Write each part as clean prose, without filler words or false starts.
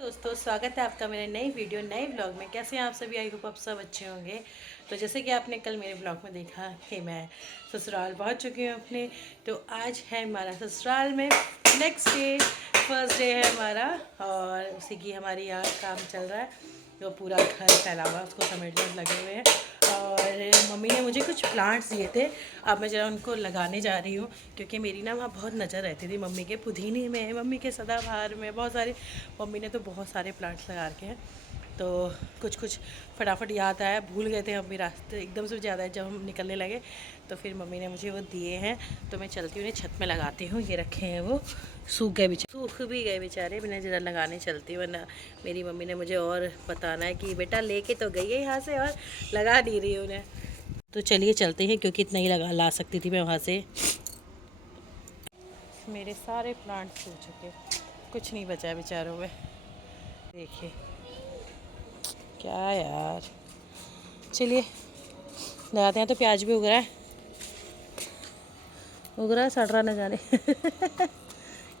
दोस्तों, स्वागत है आपका मेरे नई वीडियो नए व्लॉग में। कैसे हैं आप सभी? आई होप आप सब अच्छे होंगे। तो जैसे कि आपने कल मेरे व्लॉग में देखा कि मैं ससुराल पहुंच चुकी हूँ अपने। तो आज है हमारा ससुराल में नेक्स्ट डे, फर्स्ट डे है हमारा, और उसी की हमारी यहाँ काम चल रहा है। तो पूरा घर फैला हुआ है, उसको समेटने में लगे हुए हैं। और मम्मी ने मुझे कुछ प्लांट्स दिए थे, अब मैं ज़रा उनको लगाने जा रही हूँ, क्योंकि मेरी ना वहाँ बहुत नज़र रहती थी मम्मी के पुदीने में, मम्मी के सदाबहार में, बहुत सारे। मम्मी ने तो बहुत सारे प्लांट्स लगा रखे हैं। तो कुछ कुछ फटाफट याद आया, भूल गए थे हम भी, रास्ते एकदम से ज़्यादा जब हम निकलने लगे। तो फिर मम्मी ने मुझे वो दिए हैं, तो मैं चलती हूँ, छत में लगाती हूँ। ये रखे हैं, वो सूख गए बेचारे, सूख भी गए बेचारे, मैंने ज़रा लगाने चलती हूँ, वरना मेरी मम्मी ने मुझे और बताना है कि बेटा लेके तो गई है यहाँ से और लगा नहीं रही उन्हें। तो चलिए चलते हैं, क्योंकि इतना ही लगा ला सकती थी मैं वहाँ से। मेरे सारे प्लांट सूख चुके, कुछ नहीं बचा है बेचारों में। देखिए क्या यार। चलिए लगाते हैं। तो प्याज भी उग रहा है, सड़ रहा न जाने।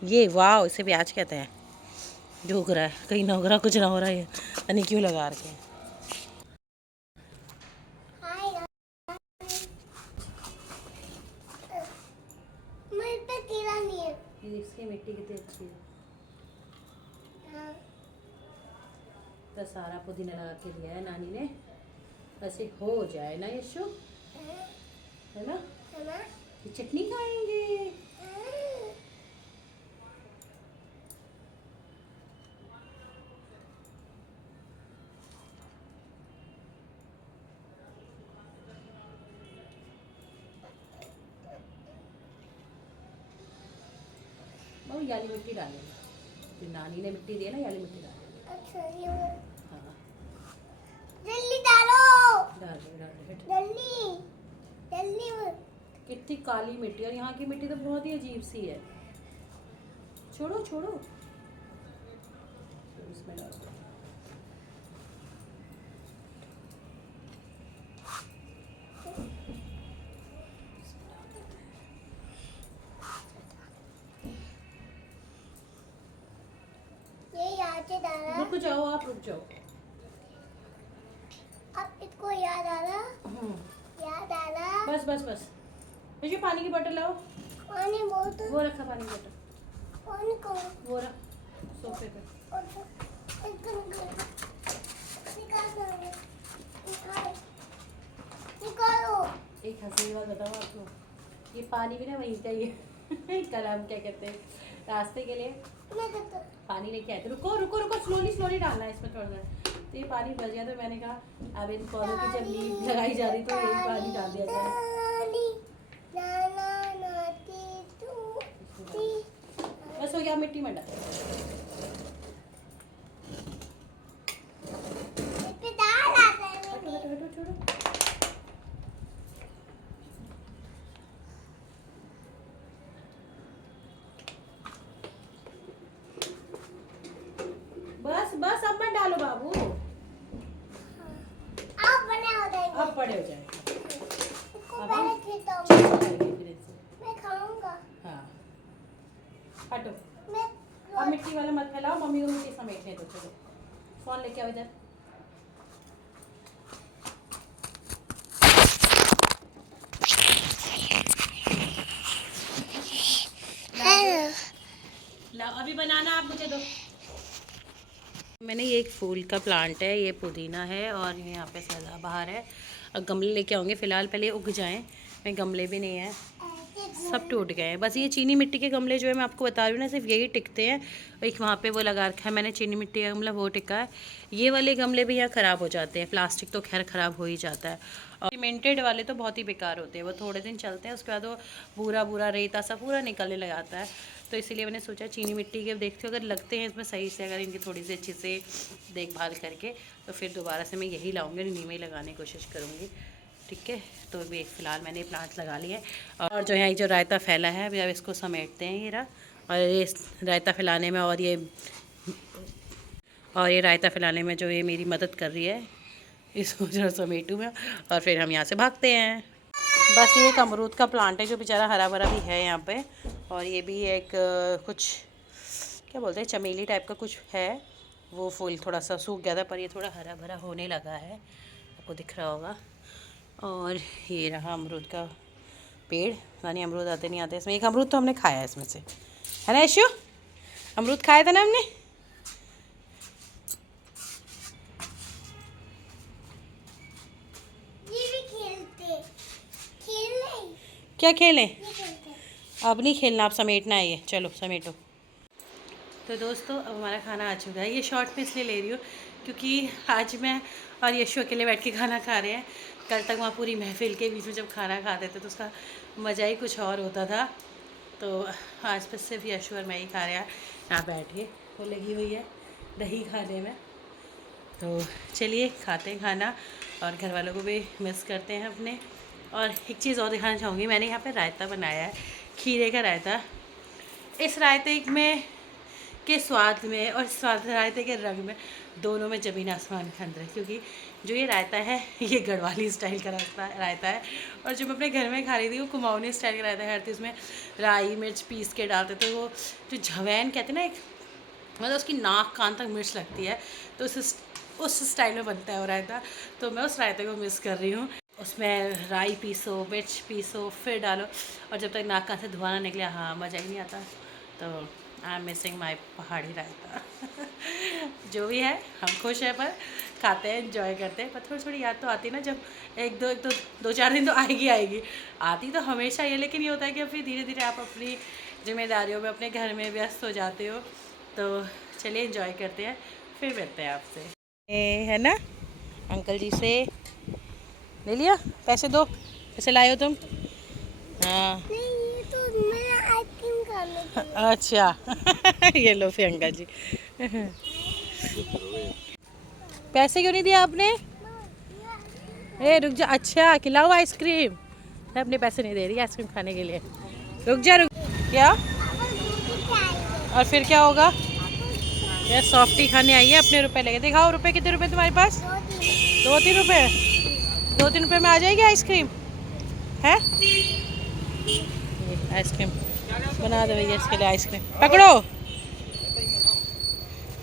ये वाह, इसे प्याज कहते हैं जो उग रहा है। कहीं ना उग रहा, कुछ ना हो रहा है, यानी क्यों लगा रखे हैं। इसकी मिट्टी कितनी अच्छी है। तो सारा पुदीना लगा के दिया है नानी ने, ऐसे हो जाए ना यशु, है ना? ये चटनी खाएंगे। वो याली मिट्टी डालेंगे, जो नानी ने मिट्टी दी है ना, याली मिट्टी डालेंगे। अच्छा, ये हाँ, जल्दी डालो। डाल दे जल्दी जल्दी। कितनी काली मिट्टी, और यहाँ की मिट्टी तो बहुत ही अजीब सी है। छोड़ो छोड़ो, इसमें डाल दो। रुक जाओ, आप रुक जाओ। अब इसको याद आ रहा, याद आ रहा। बस बस बस, ये पानी की बोतल लाओ। पानी बोतल वो रखा, पानी की बोतल पानी को वो रख सोफे पे। निकालो। एक हंसी बात बताओ आपको, ये पानी भी ना वहीं का ही है। कल हम क्या कहते हैं, रास्ते के लिए पानी लेके आए थे। रुको रुको रुको, स्लोली स्लोली डालना है इसमें थोड़ा सा। तो ये पानी भर गया, तो मैंने कहा अब इन पौधों की जब नींव लगाई जा रही तो यही पानी डाल दिया जाए। बस हो गया, मिट्टी में डाल। बस बस, अब मत डालो बाबू, अब बड़े हो जाएंगे। मैं खाऊंगा। हाँ, हटो। अब मिट्टी वाला मत फैलाओ, मम्मी को मिट्टी समेटने दो। चलो फोन लेके आओ इधर। लाओ, अभी बनाना आप मुझे दो। मैंने ये एक फूल का प्लांट है, ये पुदीना है, और ये यहाँ पे सदाबहार है। अब गमले लेके आऊँगे, फ़िलहाल पहले उग जाएं। मैं गमले भी नहीं है, सब टूट गए हैं। बस ये चीनी मिट्टी के गमले जो है, मैं आपको बता रही हूँ ना, सिर्फ यही टिकते हैं। एक वहाँ पे वो लगा रखा है मैंने, चीनी मिट्टी का गमला, वो टिका है। ये वाले गमले भी यहाँ ख़राब हो जाते हैं, प्लास्टिक तो खैर ख़राब हो ही जाता है, और सीमेंटेड वाले तो बहुत ही बेकार होते हैं। वो थोड़े दिन चलते हैं, उसके बाद वो पूरा पूरा रेता सा पूरा निकलने लगाता है। तो इसीलिए मैंने सोचा चीनी मिट्टी के देखते हो, अगर लगते हैं इसमें सही से, अगर इनकी थोड़ी सी अच्छे से देखभाल करके, तो फिर दोबारा से मैं यही लाऊंगी, नीम ही लगाने की कोशिश करूँगी। ठीक है, तो अभी फ़िलहाल मैंने प्लांट लगा लिए। और जो यहाँ जो रायता फैला है, अभी अब इसको समेटते हैं ये रहा। और ये रायता फैलाने में, और ये रायता फैलाने में जो ये मेरी मदद कर रही है, इसको जो समेटूँ मैं, और फिर हम यहाँ से भागते हैं। बस ये एक अमरूद का प्लांट है, जो बेचारा हरा भरा भी है यहाँ पे। और ये भी एक कुछ क्या बोलते हैं, चमेली टाइप का कुछ है, वो फूल थोड़ा सा सूख गया था, पर ये थोड़ा हरा भरा होने लगा है, आपको दिख रहा होगा। और ये रहा अमरूद का पेड़, यानी अमरूद आते नहीं आते इसमें। एक अमरूद तो हमने खाया है इसमें से, है ना यशु? अमरूद खाया था ना हमने। क्या खेलें? अब नहीं खेलना, आप समेटना है ये, चलो समेटो। तो दोस्तों अब हमारा खाना आ चुका है। ये शॉर्ट में इसलिए ले रही हूँ क्योंकि आज मैं और यशु अकेले बैठ के खाना खा रहे हैं। कल तक वहाँ पूरी महफिल के बीच में जब खाना खाते थे तो उसका मज़ा ही कुछ और होता था। तो आज बस सिर्फ यशु और मैं ही खा रहे हैं यहाँ बैठ के। वो लगी हुई है दही खाने में। तो चलिए खाते हैं खाना, और घर वालों को भी मिस करते हैं अपने। और एक चीज़ और दिखाना चाहूँगी, मैंने यहाँ पे रायता बनाया है, खीरे का रायता। इस रायते में के स्वाद में और स्वाद रायते के रंग में दोनों में ज़मीन आसमान का अंतर है। क्योंकि जो ये रायता है ये गढ़वाली स्टाइल का रायता है, और जो मैं अपने घर में खा रही थी वो कुमाऊनी स्टाइल का रायता है। उसमें राई मिर्च पीस के डालते, तो वो जो झवैन कहते हैं ना, एक मतलब उसकी नाक कान तक मिर्च लगती है, तो उस स्टाइल में बनता है वो रायता। तो मैं उस रायते को मिस कर रही हूँ। उसमें राई पीसो, मिर्च पीसो, फिर डालो, और जब तक नाक कान से धुआं ना निकले, हाँ मज़ा ही नहीं आता। तो आई एम मिसिंग माई पहाड़ी रायता। जो भी है हम खुश हैं, पर खाते हैं, एंजॉय करते हैं। पर थोड़ी थोड़ी याद तो आती है ना, जब एक दो चार दिन तो आएगी आती तो हमेशा ये। लेकिन ये होता है कि फिर धीरे धीरे आप अपनी जिम्मेदारियों में अपने घर में व्यस्त हो जाते हो। तो चलिए एंजॉय करते हैं, फिर मिलते हैं आपसे। है ना, अंकल जी से ले लिया, पैसे दो, पैसे लाए हो तुम? हाँ नहीं, ये तो मैं आइसक्रीम खाने के लिए। अच्छा ये लो फिर अंकल जी। पैसे क्यों नहीं दिया आपने? ए रुक जा, अच्छा खिलाओ आइसक्रीम। मैं अपने पैसे नहीं दे रही आइसक्रीम खाने के लिए। रुक जा क्या? और फिर क्या होगा? यार सॉफ्टी खाने आई है, अपने रुपए लेके दिखाओ। रुपए कितने रुपए तुम्हारे पास? 2-3 रुपए। 2-3 रुपए में आ जाएगी आइसक्रीम है? आइसक्रीम बना दो भैया, इसके लिए आइसक्रीम पकड़ो।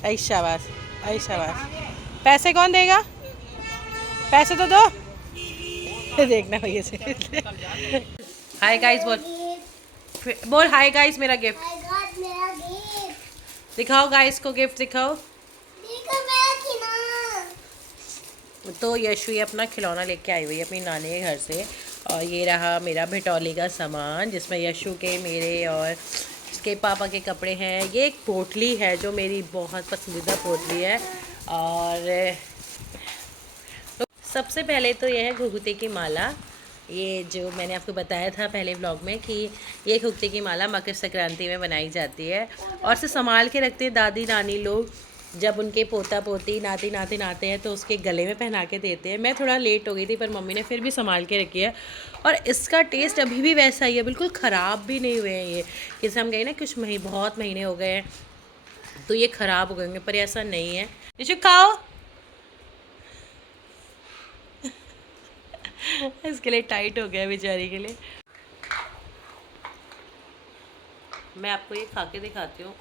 ऐ शाबाश, ऐ शाबाश। पैसे कौन देगा? पैसे तो दो। देखना भैया से। हाय गाइस बोल हाय गाइस, मेरा गिफ्ट दिखाओ, गाइस को गिफ्ट दिखाओ। तो यशु ये अपना खिलौना लेके आई हुई है अपनी नानी के घर से, और ये रहा मेरा भिटौली का सामान, जिसमें यशु के, मेरे और इसके पापा के कपड़े हैं। ये एक पोटली है जो मेरी बहुत पसंदीदा पोटली है। और तो सबसे पहले तो यह है घुघुते की माला। ये जो मैंने आपको बताया था पहले व्लॉग में कि ये घुघुते की माला मकर संक्रांति में बनाई जाती है, और इसे संभाल के रखते हैं दादी नानी लोग। जब उनके पोता पोती नाती नाती नाते हैं तो उसके गले में पहना के देते हैं। मैं थोड़ा लेट हो गई थी, पर मम्मी ने फिर भी संभाल के रखी है, और इसका टेस्ट अभी भी वैसा ही है, बिल्कुल ख़राब भी नहीं हुए हैं ये। जैसे हम गए ना कुछ बहुत महीने हो गए हैं तो ये ख़राब हो गए होंगे, पर ऐसा नहीं है। निशु खाओ। इसके लिए टाइट हो गया बेचारी के लिए। मैं आपको ये खा के दिखाती हूँ।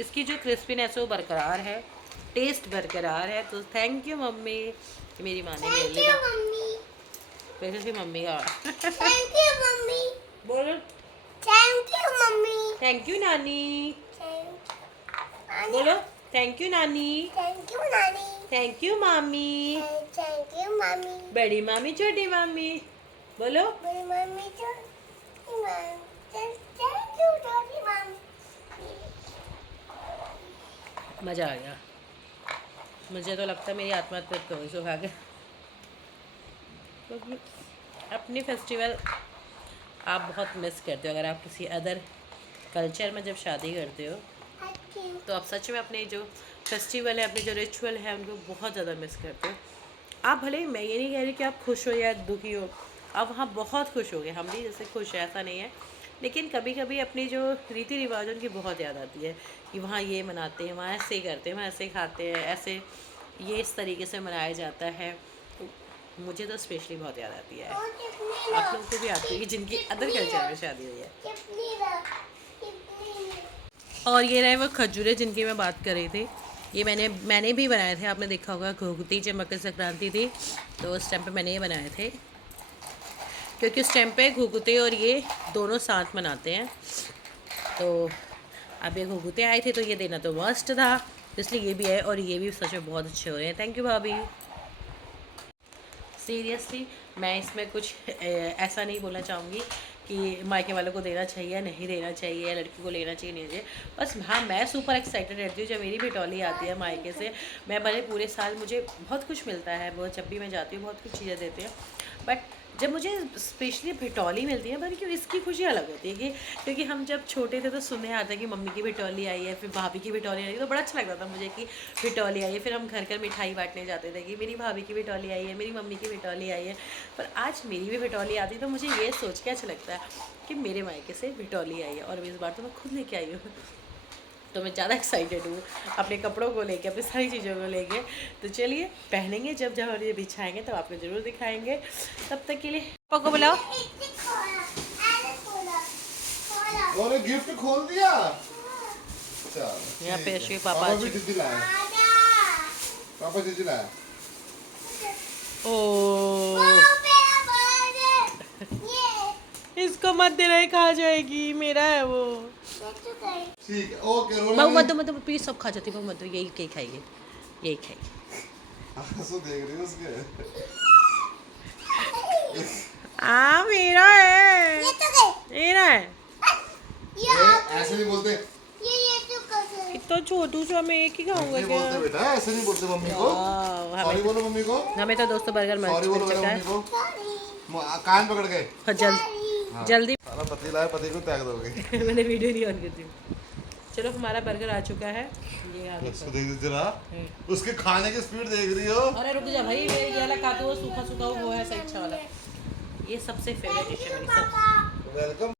इसकी जो क्रिस्पीनेस है वो बरकरार है, टेस्ट बरकरार है। तो थैंक यू मम्मी, मेरी माँ ने मेरे लिए वैसे से मम्मी का थैंक यू मम्मी बोलो। Thank you mummy. Thank you नानी बोलो। थैंक यू नानी। थैंक यू नानी। थैंक यू मामी। थैंक यू मामी। बड़ी मामी छोटी मामी बोलो। बड़ी मामी छोटी मामी। थैंक यू छोटी मामी। मज़ा आ गया। मुझे तो लगता है मेरी आत्मा तृप्त हो गई सो खा के। क्योंकि अपनी फेस्टिवल आप बहुत मिस करते हो। अगर आप किसी अदर कल्चर में जब शादी करते हो तो आप सच में अपने जो फेस्टिवल है, अपने जो रिचुअल है, उनको बहुत ज़्यादा मिस करते हो। आप भले ही, मैं ये नहीं कह रही कि आप खुश हो या दुखी हो, आप वहाँ बहुत खुश हो गए, हम भी जैसे खुश है ऐसा नहीं है। लेकिन कभी कभी अपनी जो रीति रिवाज उनकी बहुत याद आती है कि वहाँ ये मनाते हैं, वहाँ ऐसे करते हैं, वहाँ ऐसे खाते हैं, ऐसे ये इस तरीके से मनाया जाता है। मुझे तो स्पेशली बहुत याद आती है। आप लोगों को भी आती होगी जिनकी अदर कल्चर में शादी हुई है। और ये रहे वो खजूरें जिनकी मैं बात कर रही थी। ये मैंने भी बनाए थे, आपने देखा होगा घुघुती जब मकर संक्रांति थी तो उस टाइम पे मैंने ये बनाए थे, क्योंकि उस टाइम पे घुघुते और ये दोनों साथ मनाते हैं। तो अब ये घुघुते आए थे तो ये देना तो मस्ट था, इसलिए ये भी है। और ये भी सच में बहुत अच्छे हो रहे हैं। थैंक यू भाभी। सीरियसली मैं इसमें कुछ ऐसा नहीं बोलना चाहूँगी कि मायके वालों को देना चाहिए नहीं देना चाहिए, लड़की को लेना चाहिए नहीं चाहिए। बस हाँ, मैं सुपर एक्साइटेड रहती हूँ जब मेरी बिटौली आती है मायके से। मैं भले पूरे साल मुझे बहुत कुछ मिलता है, वो जब भी मैं जाती हूँ बहुत कुछ चीज़ें देते हैं, बट जब मुझे स्पेशली बिटौली मिलती है पर क्यों इसकी खुशी अलग होती है। कि क्योंकि हम जब छोटे थे तो सुनने आता है कि मम्मी की बिटौली आई है, फिर भाभी की बिटौली आई है, तो बड़ा अच्छा लगता था मुझे कि बिटौली आई है। फिर हम घर घर मिठाई बांटने जाते थे कि मेरी भाभी की बिटौली आई है, मेरी मम्मी की बिटौली आई है। पर आज मेरी भी बिटौली आती है तो मुझे ये सोच के अच्छा लगता है कि मेरे मायके से बिटौली आई है। और इस बार तो मैं खुद लेके आई हूँ तो मैं ज़्यादा एक्साइटेड हूँ अपने कपड़ों को लेके, अपनी सारी चीज़ों को लेके। तो चलिए पहनेंगे, जब जब हम ये बिछाएंगे तो आपको ज़रूर दिखाएंगे। तब तक के लिए पापा को बुलाओ। और गिफ्ट खोल दिया। यहाँ पे अश्विन पापा पापा जी लाया। ओ इसको मत देना, खा जाएगी, मेरा है वो। ठीक है, ओके। बहु मत दो प्लीज, सब खा जाती। बहु मत दो, यही खाएगी, यही खाएगी। आंसू देख रही है उसके। मेरा है, मेरा है। ऐसे नहीं बोलते। इतना छोटू सा मैं एक ही खाऊंगा नहीं क्या? बोलते बेटा, ऐसे नहीं बोलते मम्मी को। सॉरी बोलो मम्मी को। हमें तो दोस्तों बर्गर सॉरी बोलो मिल मम्मी चुका को। कान पकड़ गए। है। जल्दी साला पति लाया, पति को त्याग दोगे। मैंने वीडियो नहीं ऑन करती। चलो हमारा बर्गर आ चुका है, ये आ उसको देख जरा, उसके खाने की स्पीड देख रही हो। अरे रुक जा भाई, ये वाला खाते हो सूखा सूखा वो है सही अच्छा वाला। ये सबसे फेवरेट डिश है मेरी, सब। वेलकम।